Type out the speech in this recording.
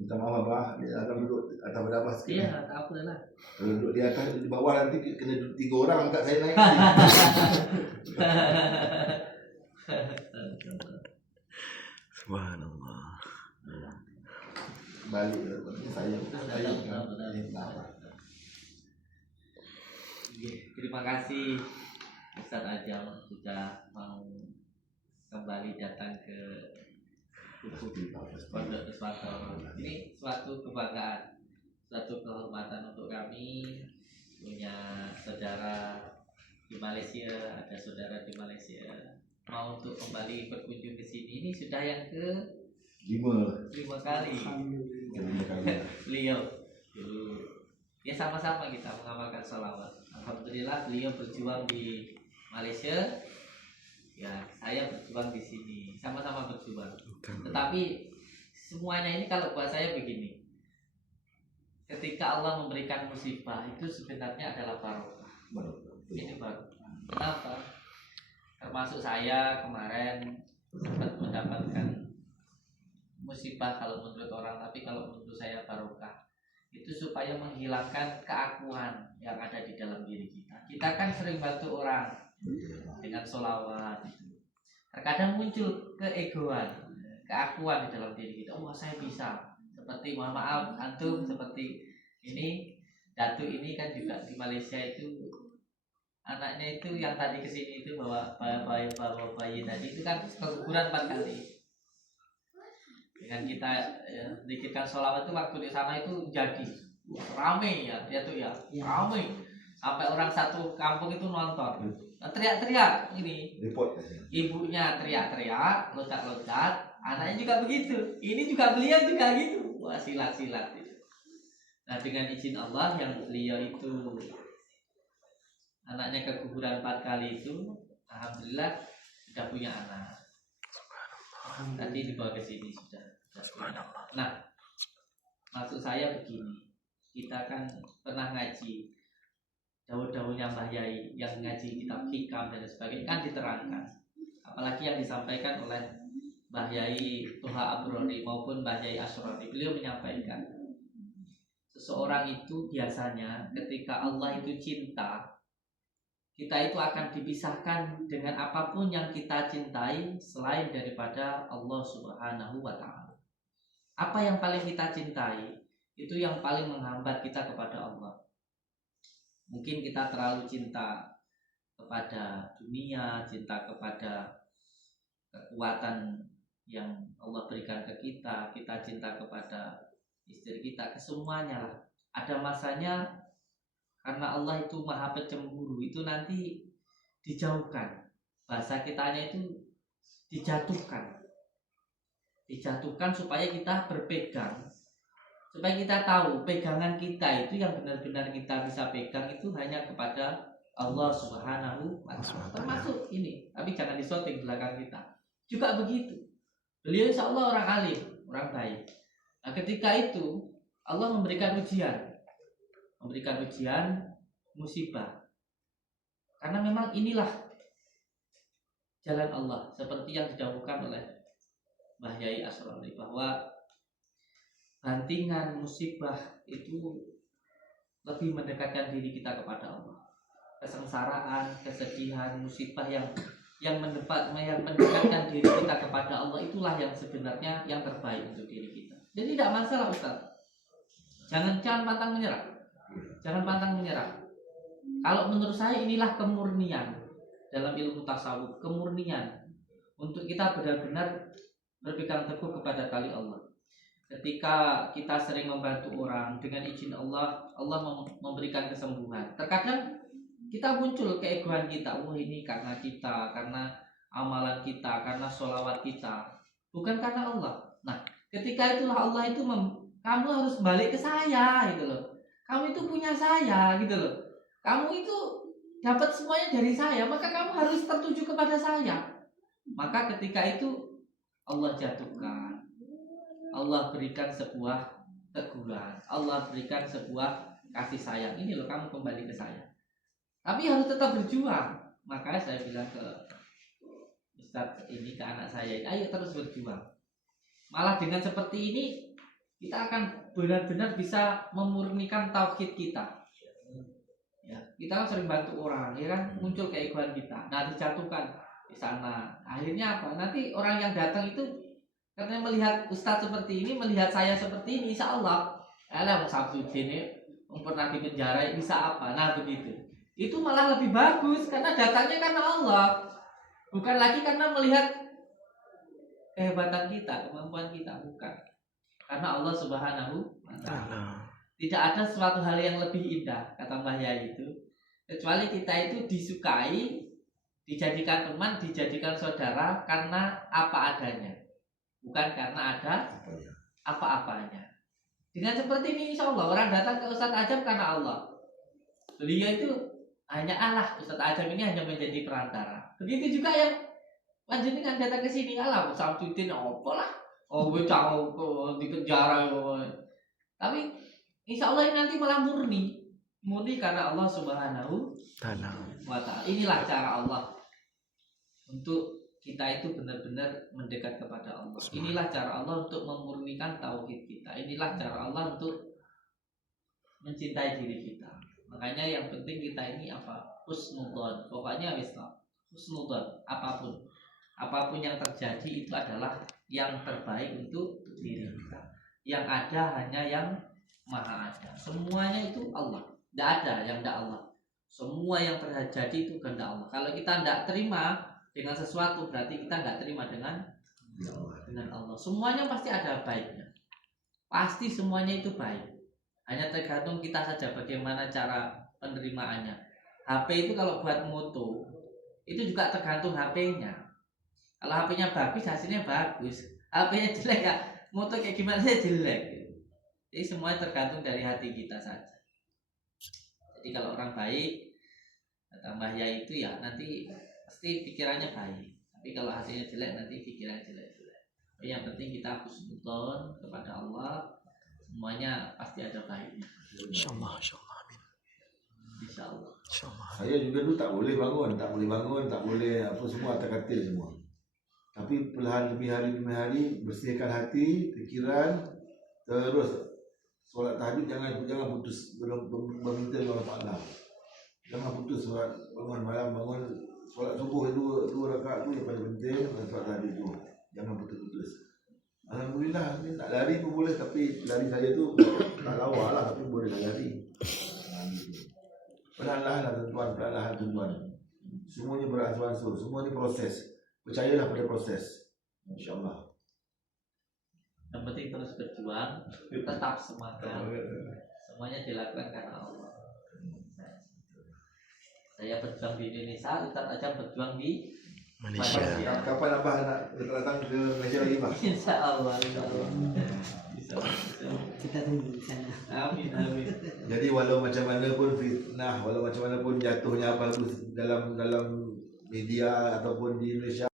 Minta maaf Abah, dia akan duduk atas berapa sikit. Iya, tak apa lah. Kalau duduk di atas, di bawah nanti kena duduk 3 orang angkat saya naik. Subhanallah. Balik saya terima kasih Ustaz Ajam sudah mau kembali datang ke Pondok Pesantren. Ini suatu kebanggaan, suatu kehormatan untuk kami punya saudara di Malaysia, ada saudara di Malaysia mau untuk kembali berkunjung ke sini. Ini sudah yang ke 5 kali. Beliau dulu ya sama-sama kita mengamalkan sholawat. Alhamdulillah beliau berjuang di Malaysia, ya saya berjuang di sini, sama-sama berjuang. Tetapi semuanya ini kalau buat saya begini, ketika Allah memberikan musibah itu sebenarnya adalah barokah. Ini barokah. Kenapa? Termasuk saya kemarin sempat mendapatkan musibah kalau menurut orang, tapi kalau menurut saya barokah. Itu supaya menghilangkan keakuan yang ada di dalam diri kita. Kita kan sering bantu orang dengan sholawat. Terkadang muncul keegoan, keakuan di dalam diri kita. Oh saya bisa. Seperti mohon maaf antum seperti ini, Datu ini kan juga di Malaysia itu anaknya itu yang tadi kesini itu bawa bayi tadi itu kan keguguran 4 kali. Dengan kita dikitkan sholawat itu waktu di sana itu jadi rame ya dia tuh ya rame sampai orang satu kampung itu nonton. Nah, teriak-teriak ini ibunya teriak-teriak loncat-loncat, anaknya juga begitu, ini juga beliau juga gitu. Wah silat-silat itu. Nah dengan izin Allah yang beliau itu anaknya keguguran 4 kali itu alhamdulillah sudah punya anak. Tadi dibawa ke sini sudah. Nah, maksud saya begini, kita kan pernah ngaji daun-daunnya Mbah Yai yang ngaji kitab hikam dan sebagainya kan diterangkan. Apalagi yang disampaikan oleh Mbah Yai Tuha Abrori maupun Mbah Yai Asrori, beliau menyampaikan seseorang itu biasanya ketika Allah itu cinta, kita itu akan dipisahkan dengan apapun yang kita cintai selain daripada Allah Subhanahu wa ta'ala. Apa yang paling kita cintai itu yang paling menghambat kita kepada Allah. Mungkin kita terlalu cinta kepada dunia, cinta kepada kekuatan yang Allah berikan ke kita, kita cinta kepada istri kita, kesemuanya lah. Ada masanya karena Allah itu maha pencemburu, itu nanti dijauhkan. Bahasa kitanya itu dijatuhkan supaya kita berpegang, supaya kita tahu pegangan kita itu yang benar-benar kita bisa pegang itu hanya kepada Allah Subhanahu wa ta'ala. Termasuk ini, tapi jangan disorting belakang kita. Juga begitu. Beliau insya Allah orang alim, orang baik. Nah ketika itu Allah memberikan ujian musibah, karena memang inilah jalan Allah seperti yang didahulukan oleh Mbah Yai Asrori, bahwa bantingan musibah itu lebih mendekatkan diri kita kepada Allah. Kesengsaraan, kesedihan, musibah yang mendekatkan diri kita kepada Allah, itulah yang sebenarnya yang terbaik untuk diri kita. Jadi tidak masalah Ustaz. Jangan pantang menyerah. Kalau menurut saya inilah kemurnian dalam ilmu tasawuf, kemurnian untuk kita benar-benar berpegang teguh kepada tali Allah. Ketika kita sering membantu orang dengan izin Allah, Allah memberikan kesembuhan. Terkadang kita muncul keegoan kita, ini karena kita, karena amalan kita, karena sholawat kita, bukan karena Allah. Nah, ketika itulah Allah itu kamu harus balik ke saya gitu loh. Kamu itu punya saya gitu loh. Kamu itu dapat semuanya dari saya, maka kamu harus tertuju kepada saya. Maka ketika itu Allah jatuhkan, Allah berikan sebuah teguran, Allah berikan sebuah kasih sayang. Ini loh kamu kembali ke saya. Tapi harus tetap berjuang. Makanya saya bilang ke Ustadz ini, ke anak saya, ayo terus berjuang. Malah dengan seperti ini kita akan benar-benar bisa memurnikan tauhid kita. Ya, kita kan sering bantu orang, ya kan, muncul keegoan kita, nah dijatuhkan di sana. Akhirnya apa? Nanti orang yang datang itu karena melihat ustadz seperti ini, melihat saya seperti ini, insya Allah, alah Samsudin ini pernah di penjara bisa apa? Nah begitu. Itu malah lebih bagus karena datangnya karena Allah, bukan lagi karena melihat kehebatan kita, kemampuan kita, bukan. Karena Allah Subhanahu wa Ta'ala. Tidak ada suatu hal yang lebih indah, kata Mbah Yai itu, kecuali kita itu disukai, dijadikan teman, dijadikan saudara karena apa adanya, bukan karena ada apa-apanya. Dengan seperti ini insya Allah orang datang ke Ustadz Ajam karena Allah. Beliau itu hanya Allah, Ustadz Ajam ini hanya menjadi perantara. Begitu juga yang panjenengan datang ke sini, Allah Samsudin apa lah, oh gue cakap di penjara, tapi insya Allah ini nanti malah murni karena Allah Subhanahu wa Ta'ala. Inilah cara Allah untuk kita itu benar-benar mendekat kepada Allah. Inilah cara Allah untuk memurnikan tauhid kita. Inilah cara Allah untuk mencintai diri kita. Makanya yang penting kita ini apa? Husnudzon. Pokoknya husnudzon. Apapun yang terjadi itu adalah yang terbaik untuk diri kita. Yang ada hanya yang Maha ada. Semuanya itu Allah. Tidak ada yang tidak Allah. Semua yang terjadi itu kehendak Allah. Kalau kita tidak terima dengan sesuatu, berarti kita tidak terima dengan Allah. Semuanya pasti ada baiknya. Pasti semuanya itu baik. Hanya tergantung kita saja bagaimana cara penerimaannya. HP itu kalau buat moto, itu juga tergantung HP-nya. Kalau HP-nya bagus, hasilnya bagus. HP-nya jelek, ya moto kayak gimana sih jelek. Jadi semuanya tergantung dari hati kita saja. Jadi kalau orang baik, kata Mbah Yai itu ya nanti pasti pikirannya baik. Tapi kalau hasilnya jelek nanti pikirannya jelek-jelek. Yang penting kita husnudzon kepada Allah. Semuanya pasti ada baiknya. Insyaallah, amin. Insyaallah. Saya juga dulu tak boleh bangun, tak boleh apa semua terkatil semua. Tapi perlahan demi hari bersihkan hati, fikiran, terus solat tahajud jangan putus belum meminta Allah Taala. Jangan putus solat bangun malam, bangun solat subuh itu 2 rakaat tu yang paling penting, solat tahajud tu. Jangan putus-putus. Alhamdulillah ni tak lari pun boleh, tapi lari saya tu tak lawa lah, tapi boleh lari. Perlahan-lahan tuan-tuan. Semuanya beransur-ansur, semua ni proses. Percayalah pada proses. InsyaAllah. Yang penting terus berjuang, tetap semangat. Semuanya dilakukan karena Allah. Saya berjuang di Indonesia, Ustadz Ajam berjuang di Malaysia. Kapan Abah nak datang ke Malaysia lagi, Bang? Insya Allah. Kita tunggu di sana. Amin. Jadi walau macam mana pun fitnah, walau macam mana pun jatuhnya apa dalam media ataupun di Indonesia,